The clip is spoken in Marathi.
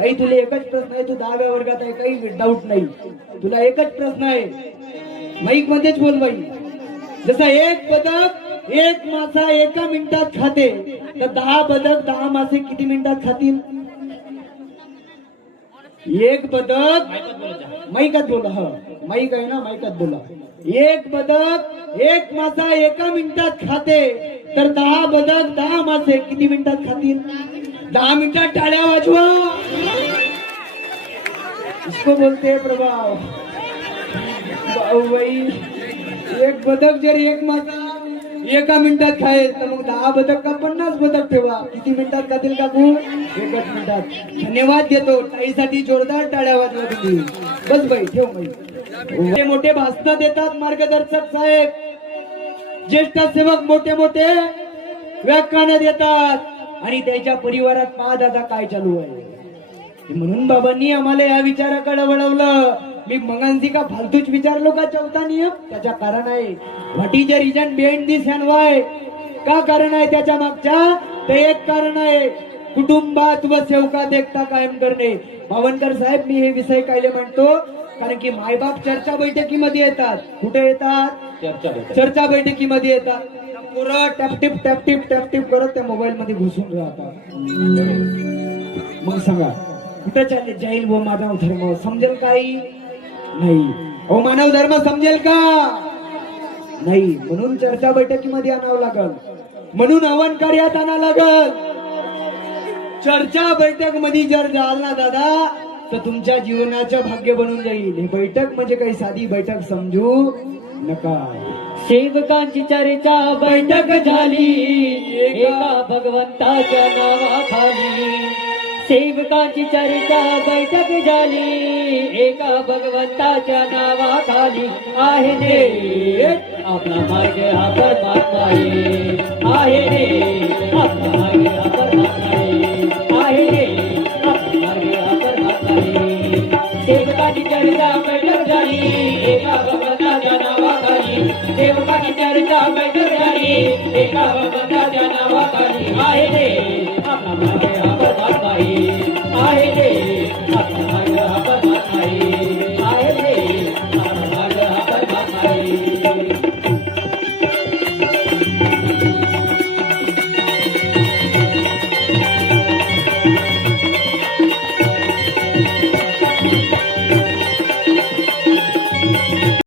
काही तुला एकच प्रश्न आहे, तू 10व्या वर्गात आहे, काही डाऊट नाही. तुला एकच प्रश्न आहे, माईक मध्येच बोल बाई. जसा एक बदक एक मासा एका मिनिटात खाते, तर 10 बदक 10 मासे किती मिनिटात खातील? एक बदक माईकात बोला. हा माईक आहे ना, माईकात बोला. एक बदक एक मासा एका मिनिटात खाते, तर 10 बदक 10 मासे किती मिनिटात खातील? 10 मिनिटात. टाळ्या वाजवा. इसको बोलते हैं प्रभाव. बाई, एक बदक जर एक मासा एका मिनिटात खाईल, तर मग 10 बदक का 50 बदक ठेवा, किती मिनिटात खातील काकू? एकच मिनिटात. धन्यवाद देतो. टाळीसाठी जोरदार टाळ्या वाजवा तुम्ही. बस बाई, ठेव बाई. मोठे मोठे भाषण देतात मार्गदर्शक साहेब, ज्येष्ठ सेवक मोठे मोठे व्याख्यान देतात, आणि त्याच्या परिवारात पहा दादा काय चालू आहे. म्हणून बाबांनी आम्हाला या विचाराकडे वळवलं. मी मगांशी का फालतूच विचारलो का चौथा नियम? त्याच्या कारण आहे. What is the reason behind this and Y? का कारण आहे त्याच्या मागच्या? ते एक कारण आहे, कुटुंबात व सेवकात एकता कायम करणे. बावनकर साहेब, मी हे विषय कायले म्हणतो, कारण की मायबाप चर्चा बैठकीमध्ये येतात. कुठे येतात? चर्चा बैठकीमध्ये येतात. पुरं टॅपटिप टॅपटिप टॅपटिप करत त्या मोबाईल मध्ये घुसून राहतात. मग सांगा कुठे चालले? जाईल व मानव धर्म समजेल काही नाही. हो, मानव धर्म समजेल का? नाही. म्हणून चर्चा बैठकीमध्ये आणावं लागल, म्हणून आव्हान कार्यात आणावं लागल. चर्चा बैठक मध्ये जर जाल ना दादा, तर तुमच्या जीवनाचं भाग्य बनून जाईल. हे बैठक म्हणजे काही साधी बैठक समजू नका. सेवकांची चर्चा बैठक झाली एका भगवंताच्या नावाखाली. सेवकांची चर्चा बैठक झाली एका भगवंताच्या नावाखाली. आहे रे आपला मार्ग हा परमात्मा आहे रे आपला मार्ग हा परमात्मा आहे रे आपला मार्ग हा परमात्मा आहे. सेवकांची चर्चा बैठक झाली एका भगवंताच्या नावाखाली. सेवकांची चर्चा बैठक झाली एका भगवंताच्या नावाखाली. आहे रे आपला मार्ग